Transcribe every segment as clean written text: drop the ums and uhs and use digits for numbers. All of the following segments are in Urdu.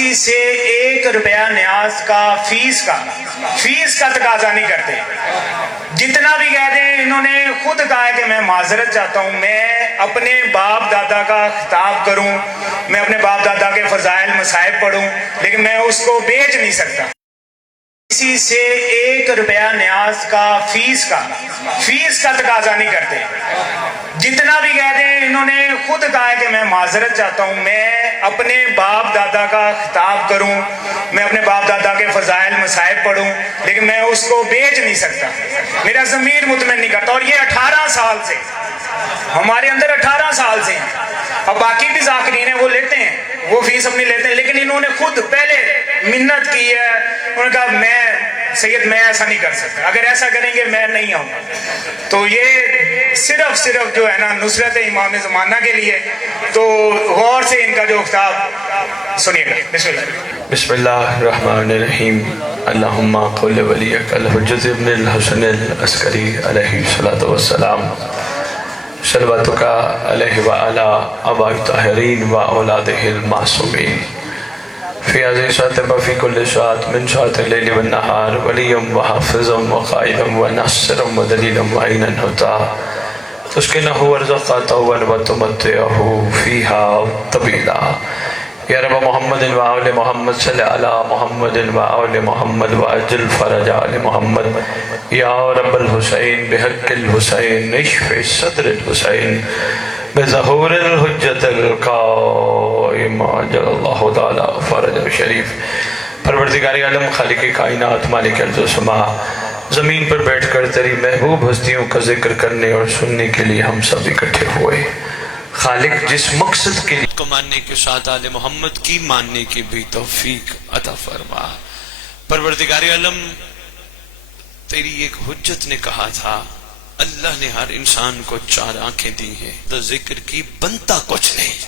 کسی سے 1 روپیہ نیاز کا فیس کا تقاضا نہیں کرتے. جتنا بھی کہہ دیں، انہوں نے خود کہا ہے کہ میں معذرت چاہتا ہوں، میں اپنے باپ دادا کا خطاب کروں، میں اپنے باپ دادا کے فضائل مصائب پڑھوں، لیکن میں اس کو بیچ نہیں سکتا. کسی سے 1 روپیہ نیاز کا فیس کا تقاضا نہیں کرتے. جتنا بھی کہہ دیں، انہوں نے خود کہا ہے کہ میں معذرت چاہتا ہوں، میں اپنے باپ دادا کا خطاب کروں، میں اپنے باپ دادا کے فضائل مصائب پڑھوں، لیکن میں اس کو بیچ نہیں سکتا. میرا ضمیر مطمئن نہیں کرتا. اور یہ 18 سال سے ہمارے اندر 18 سال سے ہیں. اب باقی بھی ذاکرین ہیں، وہ لیتے ہیں، وہ فیس اپنی لیتے ہیں، لیکن انہوں نے خود پہلے منت کی ہے. انہوں نے کہا میں ایسا نہیں کر سکتا، اگر ایسا کریں گے میں نہیں آؤں گا. تو یہ صرف جو ہے نا نصرت امام زمانہ کے لیے. تو غور سے ان کا جو خطاب سنیے گا. بسم اللہ الرحمن الرحیم. اللہم قل ولیک الحجۃ ابن الحسن العسکری علیہ الصلوۃ والسلام. صلواتک علیہ وعلی آباء الطاہرین و اولادہ المعصومین. فی هذه الساعة وفي كل ساعة من ساعات الليل والنهار وليا وحافظا وقائدا وناصرا ودليلا وعينا هدى تسكنه وارزقه طوبا وتمتعه فيها طويلا. یا رب محمد وآل محمد صلی علی محمد وآل محمد وعجل فرج آل محمد. یا رب الحسین بحق الحسین اشف صدر الحسین بظہور الحجت القائم عجل اللہ تعالی فرج شریف. پروردگار عالم، خالق کائنات، مالک ارض و سما، زمین پر بیٹھ کر تیری محبوب ہستیوں کا ذکر کرنے اور سننے کے لیے ہم سب اکٹھے ہوئے. خالق جس مقصد کے لیے کو ماننے کے ساتھ آل محمد کی ماننے کی بھی توفیق عطا فرما. پروردگار عالم، تیری ایک حجت نے کہا تھا اللہ نے ہر انسان کو 4 آنکھیں دی ہیں، تو ذکر کی بنتا کچھ نہیں.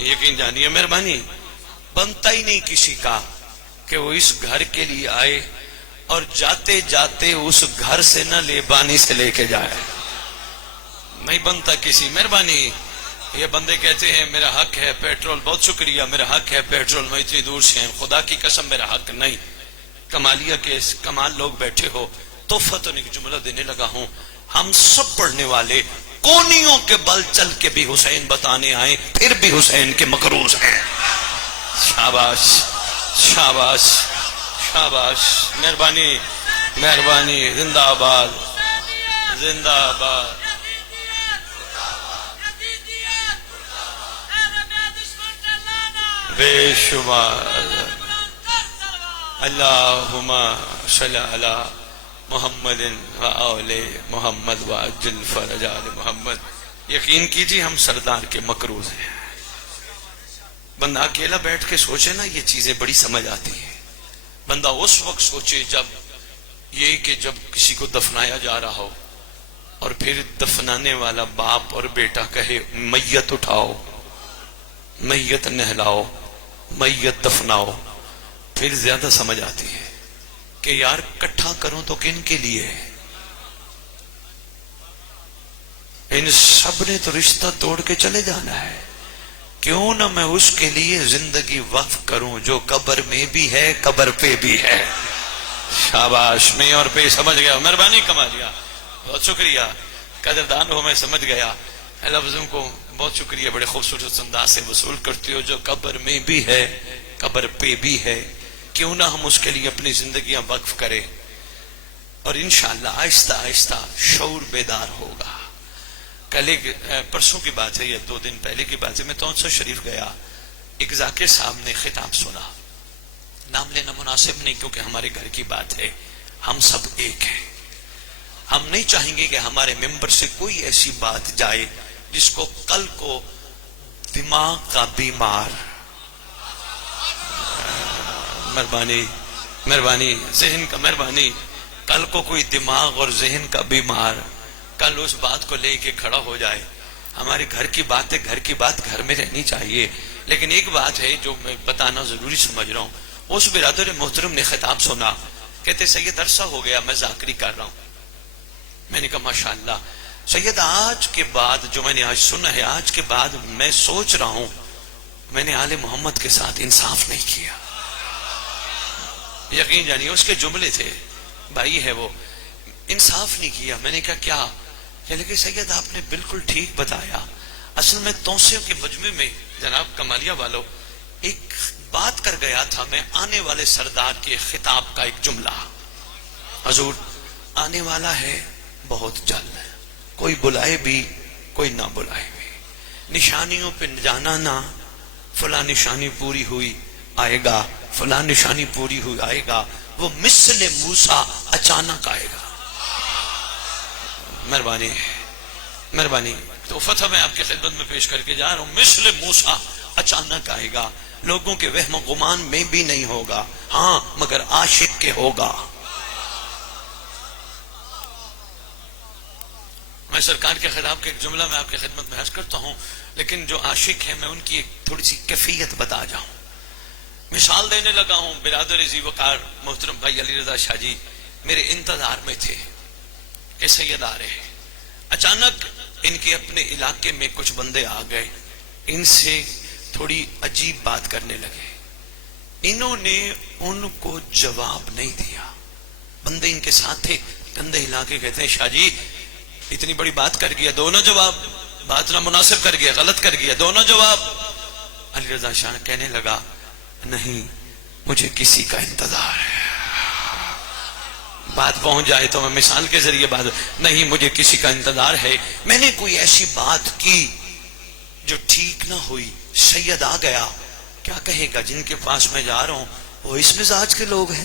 یقین جانیے مہربانی، بنتا ہی نہیں کسی کا کہ وہ اس گھر کے لیے آئے اور جاتے جاتے اس گھر سے نہ لے بانی سے لے کے جائے. نہیں بنتا کسی. مہربانی، یہ بندے کہتے ہیں میرا حق ہے پیٹرول، بہت شکریہ، میرا حق ہے پیٹرول، میں اتنی دور سے ہیں، خدا کی قسم میرا حق نہیں. کمالیہ کے کمال لوگ بیٹھے ہو، تحفہ تو نہیں جملہ دینے لگا ہوں. ہم سب پڑھنے والے کونیوں کے بل چل کے بھی حسین بتانے آئے، پھر بھی حسین کے مقروض ہیں. شاباش شاباش شاباش. مہربانی مہربانی. زندہ آباد زندہ آباد. بے شمار. اللہم صلی علی محمد و آل محمد و عجل فرج آل محمد. یقین کیجیے ہم سردار کے مقروض ہیں. بندہ اکیلا بیٹھ کے سوچے نا یہ چیزیں بڑی سمجھ آتی ہیں. بندہ اس وقت سوچے جب کسی کو دفنایا جا رہا ہو اور پھر دفنانے والا باپ اور بیٹا کہے میت اٹھاؤ، میت نہلاؤ، میت دفناؤ، پھر زیادہ سمجھ آتی ہے کہ یار کٹھا کروں تو کن کے لیے؟ ان سب نے تو رشتہ توڑ کے چلے جانا ہے، کیوں نہ میں اس کے لیے زندگی وقف کروں جو قبر میں بھی ہے قبر پہ بھی ہے. شاباش. میں اور پہ سمجھ گیا. مہربانی کمالیا، بہت شکریہ. قدردان ہو، میں سمجھ گیا لفظوں کو. بہت شکریہ، بڑے خوبصورت انداز سے وصول کرتے ہو. جو قبر میں بھی ہے قبر پہ بھی ہے، کیوں نہ ہم اس کے لیے اپنی زندگیاں وقف کریں، اور انشاءاللہ آہستہ آہستہ شعور بیدار ہوگا. کل پرسوں کی بات ہے یا 2 دن پہلے کی بات ہے، میں تونسا شریف گیا. ایک ذاکر صاحب نے خطاب سنا. نام لینا مناسب نہیں کیونکہ ہمارے گھر کی بات ہے. ہم سب ایک ہیں. ہم نہیں چاہیں گے کہ ہمارے ممبر سے کوئی ایسی بات جائے جس کو کل کو دماغ کا بیمار، مہربانی مہربانی ذہن کا، مہربانی، کل کو کوئی دماغ اور ذہن کا بیمار کل اس بات کو لے کے کھڑا ہو جائے. ہمارے گھر کی بات ہے، گھر کی بات گھر میں رہنی چاہیے. لیکن ایک بات ہے جو میں بتانا ضروری سمجھ رہا ہوں. اس برادر محترم نے خطاب سنا، کہتے سید عرصہ ہو گیا میں ذاکری کر رہا ہوں. میں نے کہا ماشاءاللہ سید، آج کے بعد جو میں نے آج سنا ہے، آج کے بعد میں سوچ رہا ہوں، میں نے آل محمد کے ساتھ انصاف نہیں کیا. یقین جانیے اس کے جملے تھے، بھائی ہے وہ، انصاف نہیں کیا. میں نے کہا کیا؟ کہ سید آپ نے بالکل ٹھیک بتایا. اصل میں توسیوں کے مجمع میں جناب کمالیہ والو ایک بات کر گیا تھا میں، آنے والے سردار کے خطاب کا ایک جملہ. حضور آنے والا ہے بہت جلد، کوئی بلائے بھی کوئی نہ بلائے بھی، نشانیوں پہ جانا نہ، فلاں نشانی پوری ہوئی آئے گا، فلاں نشانی پوری ہوئی آئے گا، وہ مثل موسیٰ اچانک آئے گا. مہربانی مہربانی تو فتح میں آپ کی خدمت میں پیش کر کے جا رہا ہوں. مثل موسیٰ اچانک آئے گا، لوگوں کے وہم و گمان میں بھی نہیں ہوگا، ہاں مگر عاشق کے ہوگا. میں سرکار کے خطاب کے ایک جملہ میں آپ کی خدمت میں عرض کرتا ہوں، لیکن جو عاشق ہیں میں ان کی ایک تھوڑی سی کیفیت بتا جاؤں. مثال دینے لگا ہوں. برادر ذی وقار محترم بھائی علی رضا شاہ جی میرے انتظار میں تھے کہ سید آ رہے. اچانک ان کے اپنے علاقے میں کچھ بندے آ گئے، ان سے تھوڑی عجیب بات کرنے لگے. انہوں نے ان کو جواب نہیں دیا. بندے ان کے ساتھ تھے، کندھے ہلا کے کہتے ہیں شاہ جی اتنی بڑی بات کر گیا، دونوں جواب، بات نہ مناسب کر گیا، غلط کر گیا، دونوں جواب. علی رضا شاہ کہنے لگا نہیں مجھے کسی کا انتظار ہے. بات پہنچ جائے تو میں مثال کے ذریعے بات، نہیں مجھے کسی کا انتظار ہے. میں نے کوئی ایسی بات کی جو ٹھیک نہ ہوئی، سید آ گیا، کیا کہے گا جن کے پاس میں جا رہا ہوں وہ اس مزاج کے لوگ ہیں.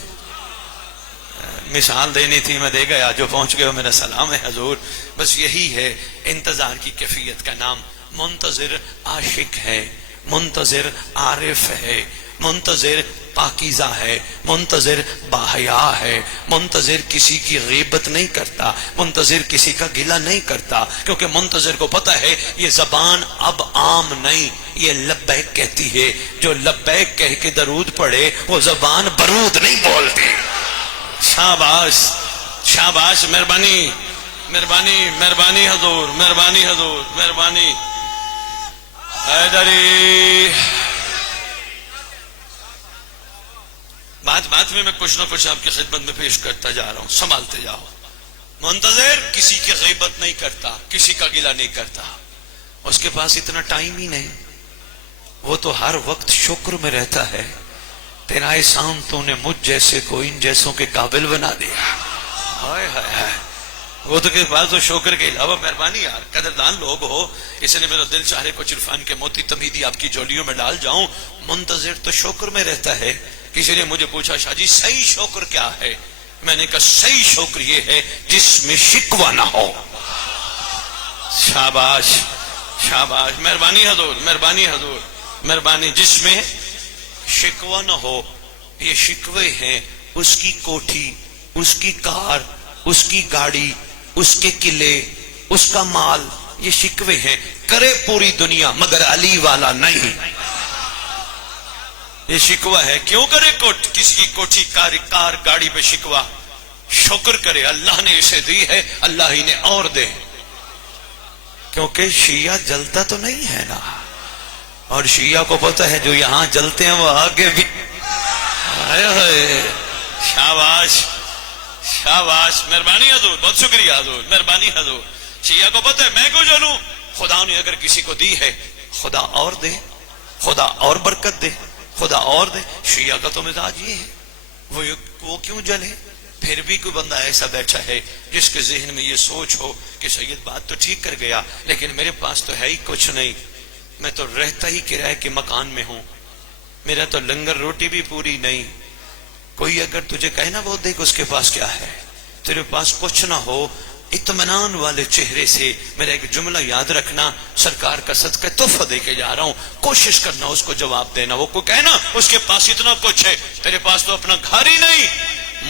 مثال دینی تھی میں دے گیا، جو پہنچ گئے میرا سلام ہے حضور. بس یہی ہے انتظار کی کیفیت کا نام. منتظر عاشق ہے، منتظر عارف ہے، منتظر پاکیزہ ہے، منتظر باحیا ہے، منتظر کسی کی غیبت نہیں کرتا، منتظر کسی کا گلہ نہیں کرتا، کیونکہ منتظر کو پتہ ہے یہ زبان اب عام نہیں، یہ لبیک کہتی ہے. جو لبیک کہہ کے درود پڑے وہ زبان برود نہیں بولتی. شاباش شاباش، مہربانی مہربانی مہربانی حضور، مہربانی حضور، مہربانی. حیدری بات میں کچھ نہ کچھ آپ کی خدمت میں پیش کرتا جا رہا ہوں، سنبھالتے جاؤ. منتظر کسی کی غیبت نہیں کرتا، کسی کا گلہ نہیں کرتا، اس کے پاس اتنا ٹائم ہی نہیں. وہ تو ہر وقت شکر میں رہتا ہے. تیرا احسان تو نے مجھ جیسے کو ان جیسوں کے قابل بنا دیا. ہائے ہائے ہائے، وہ تو کے بعد تو شکر کے علاوہ مہربانی. یار قدردان لوگ ہو، اس لیے میرا دل چاہ رہے کچھ عرفان کے موتی تمہیدی آپ کی جولیوں میں ڈال جاؤں. منتظر تو شکر میں رہتا ہے. کسی نے مجھے پوچھا شاہ جی صحیح شکر کیا ہے؟ میں نے کہا صحیح شکر یہ ہے جس میں شکوہ نہ ہو. شاباش شاباش، مہربانی حضور، مہربانی حضور، مہربانی. جس میں شکوہ نہ ہو. یہ شکوے ہیں اس کی کوٹھی، اس کی کار، اس کی گاڑی، اس کے قلعے، اس کا مال، یہ شکوے ہیں. کرے پوری دنیا مگر علی والا نہیں، یہ شکوہ ہے. کیوں کرے کسی کی کوٹھی کار گاڑی پہ شکوہ؟ شکر کرے اللہ نے اسے دی ہے، اللہ ہی نے اور دے. کیونکہ شیعہ جلتا تو نہیں ہے نا، اور شیعہ کو پتہ ہے جو یہاں جلتے ہیں وہ آگے بھی. شاباش شاباش، مہربانی حضور، بہت شکریہ حضور، مہربانی حضور. شیعہ کو پتہ ہے میں کو جلوں، خدا نے اگر کسی کو دی ہے خدا اور دے، خدا اور برکت دے، خدا اور دے. شیعہ کا تو مزاج یہ ہے، وہ کیوں جلے؟ پھر بھی کوئی بندہ ایسا بیٹھا ہے جس کے ذہن میں یہ سوچ ہو کہ سید بات تو ٹھیک کر گیا لیکن میرے پاس تو ہے ہی کچھ نہیں، میں تو رہتا ہی کرائے کے مکان میں ہوں، میرا تو لنگر روٹی بھی پوری نہیں. کوئی اگر تجھے کہے نا وہ دیکھ اس کے پاس کیا ہے، تیرے پاس کچھ نہ ہو، اطمینان والے چہرے سے میرا ایک جملہ یاد رکھنا، سرکار کا صدقہ تحفہ دے کے جا رہا ہوں، کوشش کرنا اس کو جواب دینا. وہ کوئی کہے نا اس کے پاس اتنا کچھ ہے، تیرے پاس تو اپنا گھر ہی نہیں،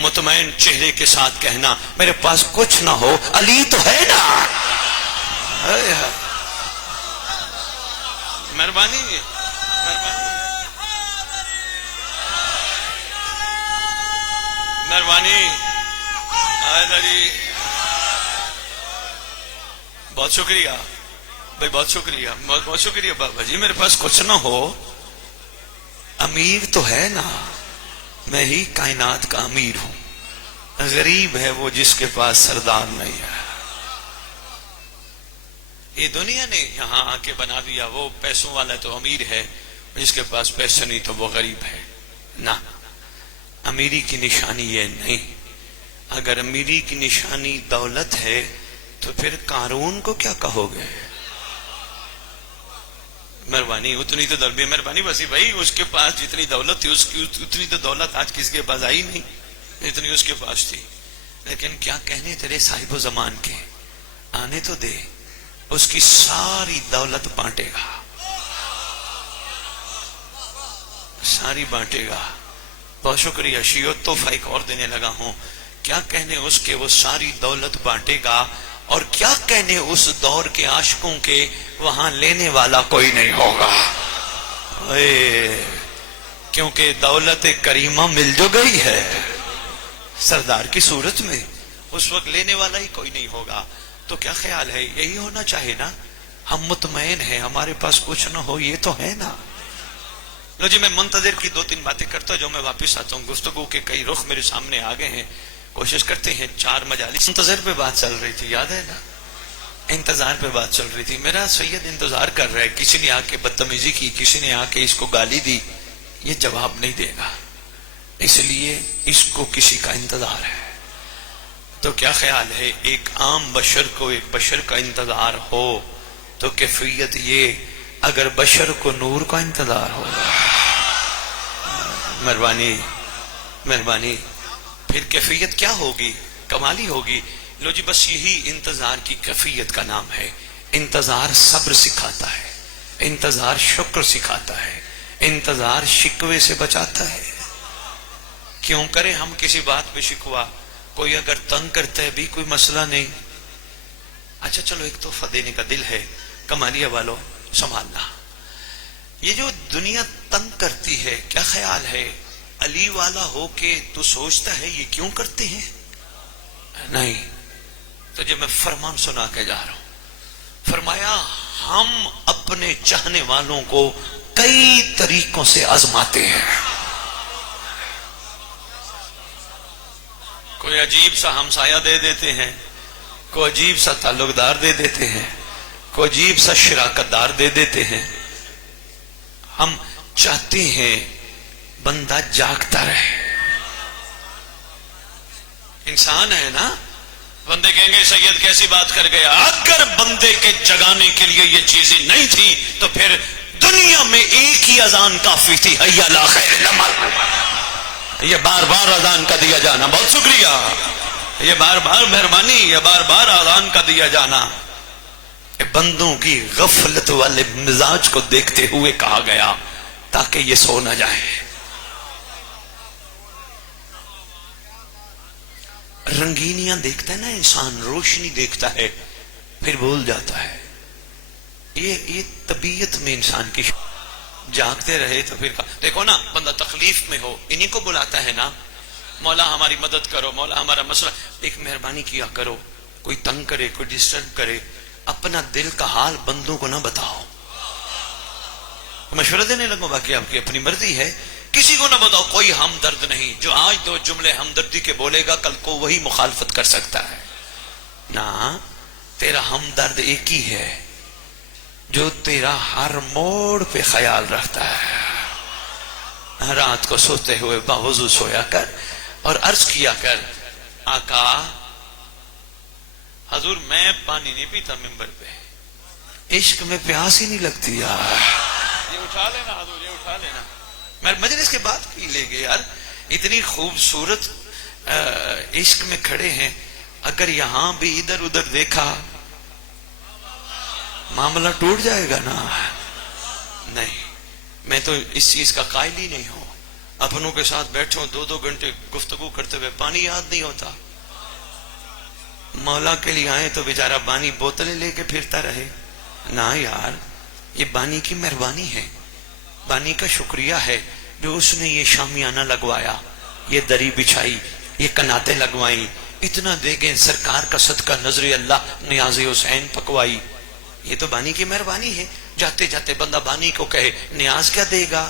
مطمئن چہرے کے ساتھ کہنا میرے پاس کچھ نہ ہو علی تو ہے نا. مہربانی مہربانی مہربانی. بہت شکریہ بھائی، بہت شکریہ، بہت شکریہ بابا جی. میرے پاس کچھ نہ ہو امیر تو ہے نا، میں ہی کائنات کا امیر ہوں. غریب ہے وہ جس کے پاس سردار نہیں ہے. یہ دنیا نے یہاں آ کے بنا دیا وہ پیسوں والا تو امیر ہے، جس کے پاس پیسے نہیں تو وہ غریب ہے. نہ، امیری کی نشانی یہ نہیں. اگر امیری کی نشانی دولت ہے تو پھر قارون کو کیا کہو گے؟ مہربانی اتنی تو دربی مہربانی بسی بھائی، اس کے پاس جتنی دولت تھی اس کی اتنی تو دولت آج کسی کے پاس آئی نہیں اتنی اس کے پاس تھی. لیکن کیا کہنے تیرے صاحب و زمان کے، آنے تو دے. اس کی ساری دولت بانٹے گا، ساری بانٹے گا. بہت شکریہ شیعو، تحفہ ایک اور دینے لگا ہوں. کیا کہنے اس کے وہ ساری دولت بانٹے گا، اور کیا کہنے اس دور کے عاشقوں کے وہاں لینے والا کوئی نہیں ہوگا. کیونکہ دولت کریمہ مل جو گئی ہے سردار کی صورت میں، اس وقت لینے والا ہی کوئی نہیں ہوگا. تو کیا خیال ہے؟ یہی ہونا چاہیے نا. ہم مطمئن ہیں، ہمارے پاس کچھ نہ ہو یہ تو ہے نا. لو جی، میں منتظر کی 2-3 باتیں کرتا جو میں واپس آتا ہوں. گفتگو کے کئی رخ میرے سامنے آ گئے ہیں، کوشش کرتے ہیں 4 مجالس. منتظر پہ بات چل رہی تھی، یاد ہے نا؟ انتظار پہ بات چل رہی تھی. میرا سید انتظار کر رہا ہے. کسی نے آ کے بدتمیزی کی، کسی نے آ کے اس کو گالی دی، یہ جواب نہیں دے گا، اس لیے اس کو کسی کا انتظار ہے. تو کیا خیال ہے ایک عام بشر کو ایک بشر کا انتظار ہو تو کیفیت یہ، اگر بشر کو نور کا انتظار ہوگا، مہربانی مہربانی، پھر کیفیت کیا ہوگی؟ کمالی ہوگی. لو جی، بس یہی انتظار کی کیفیت کا نام ہے. انتظار صبر سکھاتا ہے، انتظار شکر سکھاتا ہے، انتظار شکوے سے بچاتا ہے. کیوں کریں ہم کسی بات پہ شکوا؟ کوئی اگر تنگ کرتا ہے بھی کوئی مسئلہ نہیں. اچھا چلو ایک تحفہ دینے کا دل ہے، کمالیہ والوں سنبھالنا. یہ جو دنیا تنگ کرتی ہے، کیا خیال ہے علی والا ہو کے تو سوچتا ہے یہ کیوں کرتے ہیں؟ نہیں. تو جب میں فرمان سنا کے جا رہا ہوں، فرمایا ہم اپنے چاہنے والوں کو کئی طریقوں سے آزماتے ہیں. کوئی عجیب سا ہمسایہ دے دیتے ہیں، کوئی عجیب سا تعلق دار دے دیتے ہیں، کوئی عجیب سا شراکت دار دے دیتے ہیں. ہم چاہتے ہیں بندہ جاگتا رہے. انسان ہے نا، بندے کہیں گے سید کیسی بات کر گیا. اگر بندے کے جگانے کے لیے یہ چیزیں نہیں تھی تو پھر دنیا میں ایک ہی اذان کافی تھی، حی علی خیر العمل. یہ بار بار اذان کا دیا جانا، بہت شکریہ. یہ بار بار مہربانی، یہ بار بار اذان کا دیا جانا بندوں کی غفلت والے مزاج کو دیکھتے ہوئے کہا گیا تاکہ یہ سو نہ جائے. رنگینیاں دیکھتا ہے نا انسان، روشنی دیکھتا ہے پھر بھول جاتا ہے. یہ طبیعت میں انسان کی جاگتے رہے تو پھر دیکھو نا، بندہ تکلیف میں ہو انہی کو بلاتا ہے نا، مولا ہماری مدد کرو، مولا ہمارا مسئلہ. ایک مہربانی کیا کرو، کوئی تنگ کرے کوئی ڈسٹرب کرے، اپنا دل کا حال بندوں کو نہ بتاؤ. مشورہ دینے لگو، باقی آپ کی اپنی مرضی ہے، کسی کو نہ بتاؤ. کوئی ہمدرد نہیں جو آج 2 جملے ہمدردی کے بولے گا کل کو وہی مخالفت کر سکتا ہے. نہ، تیرا ہمدرد ایک ہی ہے جو تیرا ہر موڑ پہ خیال رکھتا ہے. رات کو سوتے ہوئے باوضو سویا کر اور عرض کیا کر، آقا حضور میں پانی نہیں پیتا ممبر پہ، عشق میں پیاس ہی نہیں لگتی یار. یہ اٹھا لینا حضور، یہ اٹھا لینا. میں مجلس کے بعد پی لے گے یار. اتنی خوبصورت عشق میں کھڑے ہیں، اگر یہاں بھی ادھر ادھر دیکھا معاملہ ٹوٹ جائے گا نا. نہیں، میں تو اس چیز کا قائل ہی نہیں ہوں. اپنوں کے ساتھ بیٹھو 2-2 گھنٹے گفتگو کرتے ہوئے پانی یاد نہیں ہوتا. مولا کے لیے آئے تو بیچارہ بانی بوتلیں لے کے پھرتا رہے. نہ یار، یہ بانی کی مہربانی ہے، بانی کا شکریہ ہے جو اس نے یہ شامیانہ لگوایا، یہ دری بچھائی، یہ کناتیں لگوائیں، اتنا دیگیں سرکار کا صدقہ نظر اللہ نیاز حسین پکوائی. یہ تو بانی کی مہربانی ہے. جاتے جاتے بندہ بانی کو کہے نیاز کیا دے گا؟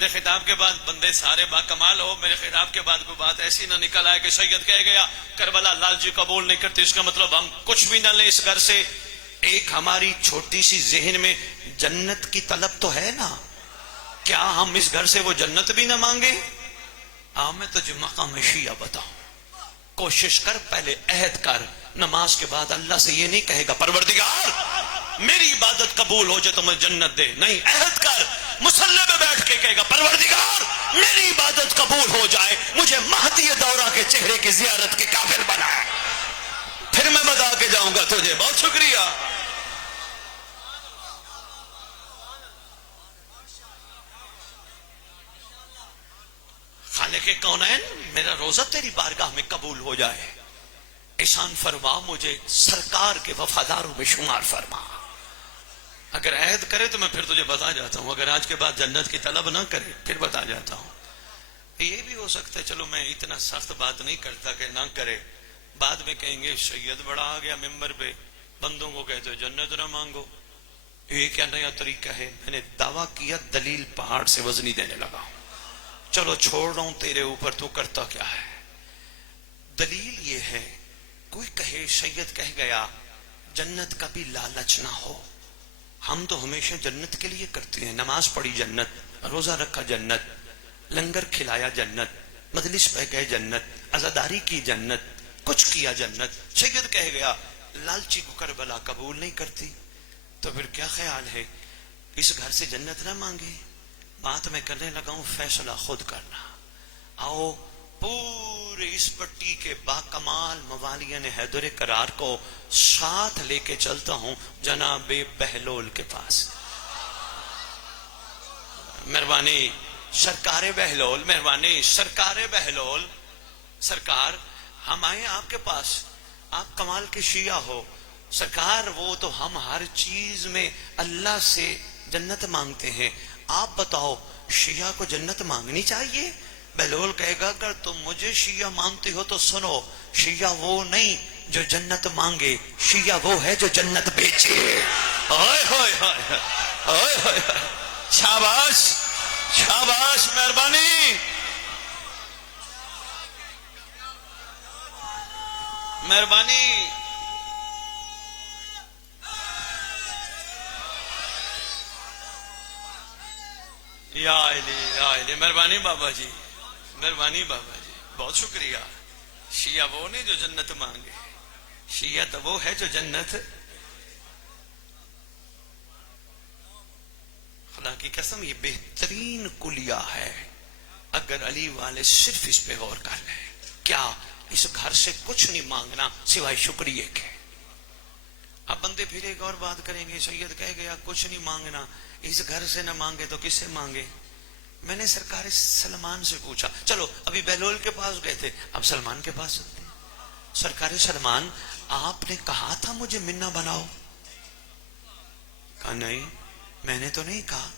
میرے خطاب کے بعد بندے سارے با کمال ہو، میرے خطاب کے بعد کوئی بات ایسی نہ نکل آئے کہ سید کہہ گیا کربلا لال جی قبول نہیں کرتے، اس کا مطلب ہم کچھ بھی نہ لیں اس گھر سے۔ ایک ہماری چھوٹی سی ذہن میں جنت کی طلب تو ہے نا، کیا ہم اس گھر سے وہ جنت بھی نہ مانگے؟ میں تجھے مقام شیعہ بتاؤں، کوشش کر، پہلے عہد کر، نماز کے بعد اللہ سے یہ نہیں کہے گا پروردگار میری عبادت قبول ہو جائے تو مجھے جنت دے، نہیں، عہد کر، مصلی پہ بیٹھ کے کہے گا پروردگار میری عبادت قبول ہو جائے مجھے مہدی دورہ کے چہرے کی زیارت کے قابل بنا، پھر میں بتا کے جاؤں گا تجھے۔ بہت شکریہ۔ خالق کونین میرا روزہ تیری بارگاہ میں قبول ہو جائے، احسان فرما مجھے سرکار کے وفاداروں میں شمار فرما۔ اگر عہد کرے تو میں پھر تجھے بتا جاتا ہوں، اگر آج کے بعد جنت کی طلب نہ کرے پھر بتا جاتا ہوں۔ یہ بھی ہو سکتا ہے چلو میں اتنا سخت بات نہیں کرتا کہ نہ کرے، بعد میں کہیں گے سید بڑا آ گیا ممبر پہ، بندوں کو کہتے جنت نہ مانگو، یہ کیا نیا طریقہ ہے؟ میں نے دعویٰ کیا دلیل پہاڑ سے وزنی دینے لگا ہوں، چلو چھوڑ رہا ہوں تیرے اوپر، تو کرتا کیا ہے؟ دلیل یہ ہے، کوئی کہے سید کہہ گیا جنت کا بھی لالچ نہ ہو، ہم تو ہمیشہ جنت کے لیے کرتے ہیں، نماز پڑھی جنت، روزہ رکھا جنت، لنگر کھلایا جنت، مجلس پہ گئے جنت، عزاداری کی جنت، کچھ کیا جنت۔ سید کہہ گیا لالچی کو کربلا قبول نہیں کرتی، تو پھر کیا خیال ہے اس گھر سے جنت نہ مانگے؟ بات میں کرنے لگا ہوں، فیصلہ خود کرنا۔ آؤ پورے اس پٹی کے باکمال موالیان حیدر قرار کو ساتھ لے کے چلتا ہوں جناب بہلول کے پاس۔ مہربانی سرکار بہلول، مہربانی سرکار بہلول، سرکار ہم آئے آپ کے پاس، آپ کمال کے شیعہ ہو سرکار، وہ تو ہم ہر چیز میں اللہ سے جنت مانگتے ہیں، آپ بتاؤ شیعہ کو جنت مانگنی چاہیے؟ بہلول کہے گا اگر تم مجھے شیعہ مانتے ہو تو سنو، شیعہ وہ نہیں جو جنت مانگے، شیعہ وہ ہے جو جنت بیچے۔ اوئے ہوئے ہوئے اوئے ہوئے، شاباش شاباش، مہربانی مہربانی۔ یا علی مہربانی بابا جی، مہربانی بابا جی، بہت شکریہ۔ شیعہ وہ نہیں جو جنت مانگے، شیعہ تو وہ ہے جو جنت، خدا کی قسم یہ بہترین کلیہ ہے، اگر علی والے صرف اس پہ غور کر لیں۔ کیا اس گھر سے کچھ نہیں مانگنا سوائے شکریہ کے؟ اب بندے پھر ایک اور بات کریں گے، سید کہہ گیا کچھ نہیں مانگنا، اس گھر سے نہ مانگے تو کس سے مانگے؟ میں نے سرکار سلمان سے پوچھا، چلو ابھی بہلول کے پاس گئے تھے، اب سلمان کے پاس چلتے ہیں۔ سرکار سلمان آپ نے کہا تھا مجھے منا بناؤ؟ کہا نہیں میں نے تو نہیں کہا،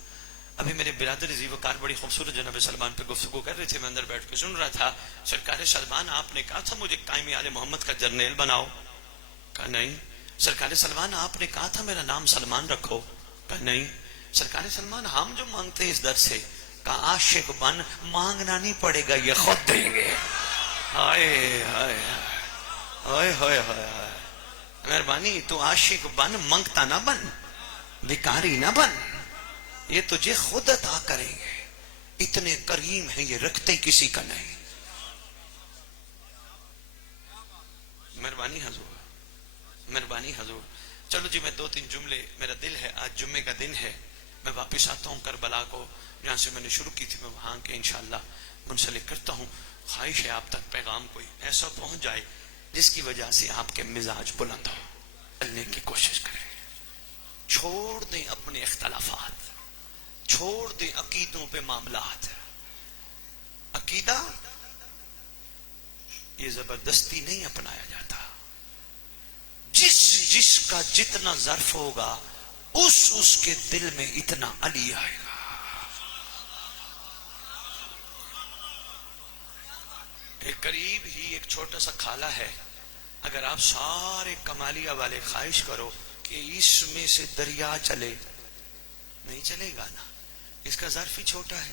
ابھی میرے برادر عزیز وقار بڑی خوبصورت جناب سلمان پہ گفتگو کر رہے تھے، میں اندر بیٹھ کے سن رہا تھا۔ سرکار سلمان آپ نے کہا تھا مجھے قائم آل محمد کا جرنیل بناؤ؟ کہا نہیں۔ سرکار سلمان آپ نے کہا تھا میرا نام سلمان رکھو؟ کہا نہیں۔ سرکار سلمان ہم جو مانگتے ہیں اس در سے، کہا عاشق بن، مانگنا نہیں پڑے گا یہ خود دیں گے۔ ہائے ہائے ہائے ہائے ہائے، مہربانی تو عاشق بن، منگتا نہ بن، بھکاری نہ بن، یہ تجھے خود عطا کریں گے، اتنے کریم ہیں یہ، رکھتے کسی کا نہیں۔ مہربانی حضور، مہربانی حضور۔ چلو جی میں دو تین جملے، میرا دل ہے آج جمعے کا دن ہے، میں واپس آتا ہوں کربلا کو، جہاں سے میں نے شروع کی تھی میں وہاں کے انشاءاللہ منسلک کرتا ہوں۔ خواہش ہے آپ تک پیغام کوئی ایسا پہنچ جائے جس کی وجہ سے آپ کے مزاج بلند ہو، چلنے کی کوشش کریں، چھوڑ دیں اپنے اختلافات، چھوڑ دیں عقیدوں پہ معاملات۔ عقیدہ یہ زبردستی نہیں اپنایا جاتا، جس کا جتنا ظرف ہوگا اس کے دل میں اتنا علی آئے گا۔ ایک قریب ہی ایک چھوٹا سا کھالا ہے، اگر آپ سارے کمالیہ والے خواہش کرو کہ اس میں سے دریا چلے، نہیں چلے گا نا، اس کا ظرف ہی چھوٹا ہے،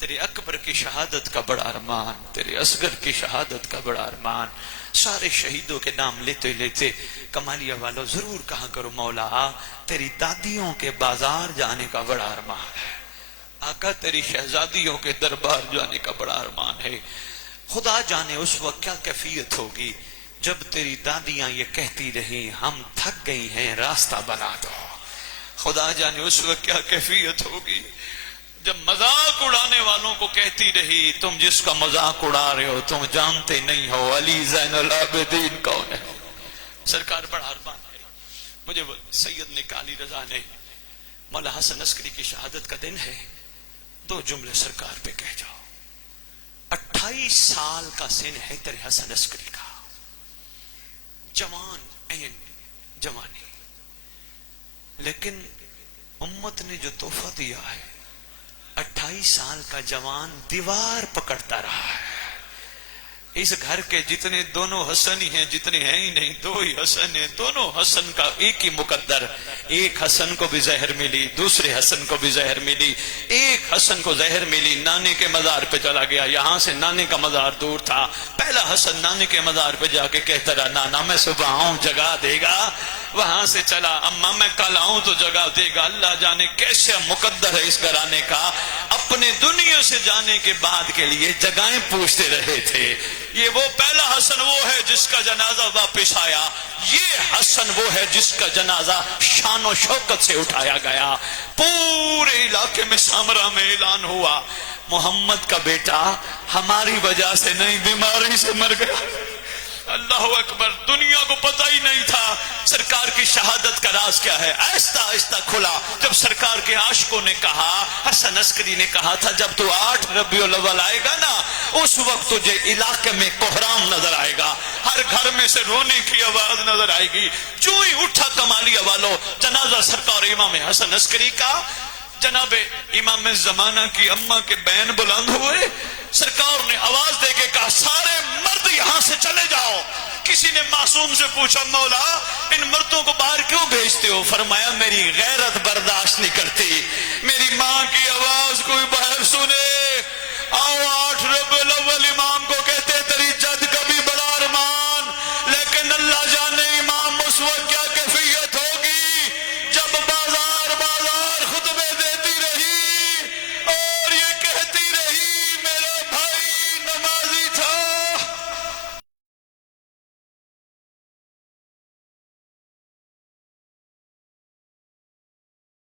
تیرے اکبر کی شہادت کا بڑا ارمان، تیرے اصغر کی شہادت کا بڑا ارمان. سارے شہیدوں کے نام لیتے لیتے کمالیہ والوں ضرور کہا کرو مولا تیری دادیوں کے بازار جانے کا بڑا ارمان ہے، آقا تیری شہزادیوں کے دربار جانے کا بڑا ارمان ہے. خدا جانے اس وقت کیا کیفیت ہوگی جب تیری دادیاں یہ کہتی رہی ہم تھک گئی ہیں راستہ بنا دو. خدا جانے اس وقت کیا کیفیت ہوگی جب مذاق اڑانے والوں کو کہتی رہی تم جس کا مذاق اڑا رہے ہو تم جانتے نہیں ہو علی زین العابدین کون ہے. سرکار بڑا ارمان ہے. مجھے سید نے علی رضا نے مولا حسن عسکری کی شہادت کا دن ہے، 2 جملے سرکار پہ کہہ جاؤ. 28 سال کا سن ہے تیرے حسن عسکری کا، جوان این جوانی، لیکن امت نے جو تحفہ دیا ہے 28 سال کا جوان دیوار پکڑتا رہا ہے. اس گھر کے جتنے دونوں حسن ہی ہیں جتنے ہیں ہی نہیں 2 ہی حسن ہیں، دونوں حسن کا ایک ہی مقدر. ایک حسن کو بھی زہر ملی، دوسرے حسن کو بھی زہر ملی. ایک حسن کو زہر ملی، نانے کے مزار پہ چلا گیا، یہاں سے نانے کا مزار دور تھا. پہلا حسن نانے کے مزار پہ جا کے کہتا رہا نانا میں صبح آؤں جگہ دے گا. وہاں سے چلا اما میں کل آؤں تو جگہ دے گا. اللہ جانے کیسے مقدر ہے اس گھرانے کا. اپنے دنیا سے جانے کے بعد کے لیے جگہیں پوچھتے رہے تھے. یہ وہ پہلا حسن وہ ہے جس کا جنازہ واپس آیا، یہ حسن وہ ہے جس کا جنازہ شان و شوکت سے اٹھایا گیا. پورے علاقے میں سامرا میں اعلان ہوا محمد کا بیٹا ہماری وجہ سے نہیں بیماری سے مر گیا. اللہ اکبر. دنیا کو پتہ ہی نہیں تھا سرکار کی شہادت کا راز کیا ہے. آہستہ آہستہ کھلا جب سرکار کے عاشقوں نے کہا، حسن عسکری نے کہا تھا جب تو 8 ربیع الاول آئے گا نا اس وقت تجھے علاقے میں کوہرام نظر آئے گا، ہر گھر میں سے رونے کی آواز نظر آئے گی. جو ہی اٹھا کمالیہ والوں جنازہ سرکار امام حسن عسکری کا، جناب امام زمانہ کی اماں کے بین بلند ہوئے. سرکار نے آواز دے کے کہا سارے مرد یہاں سے چلے جاؤ. کسی نے معصوم سے پوچھا مولا ان مردوں کو باہر کیوں بھیجتے ہو؟ فرمایا میری غیرت برداشت نہیں کرتی، میری ماں کی آواز کوئی باہر سنے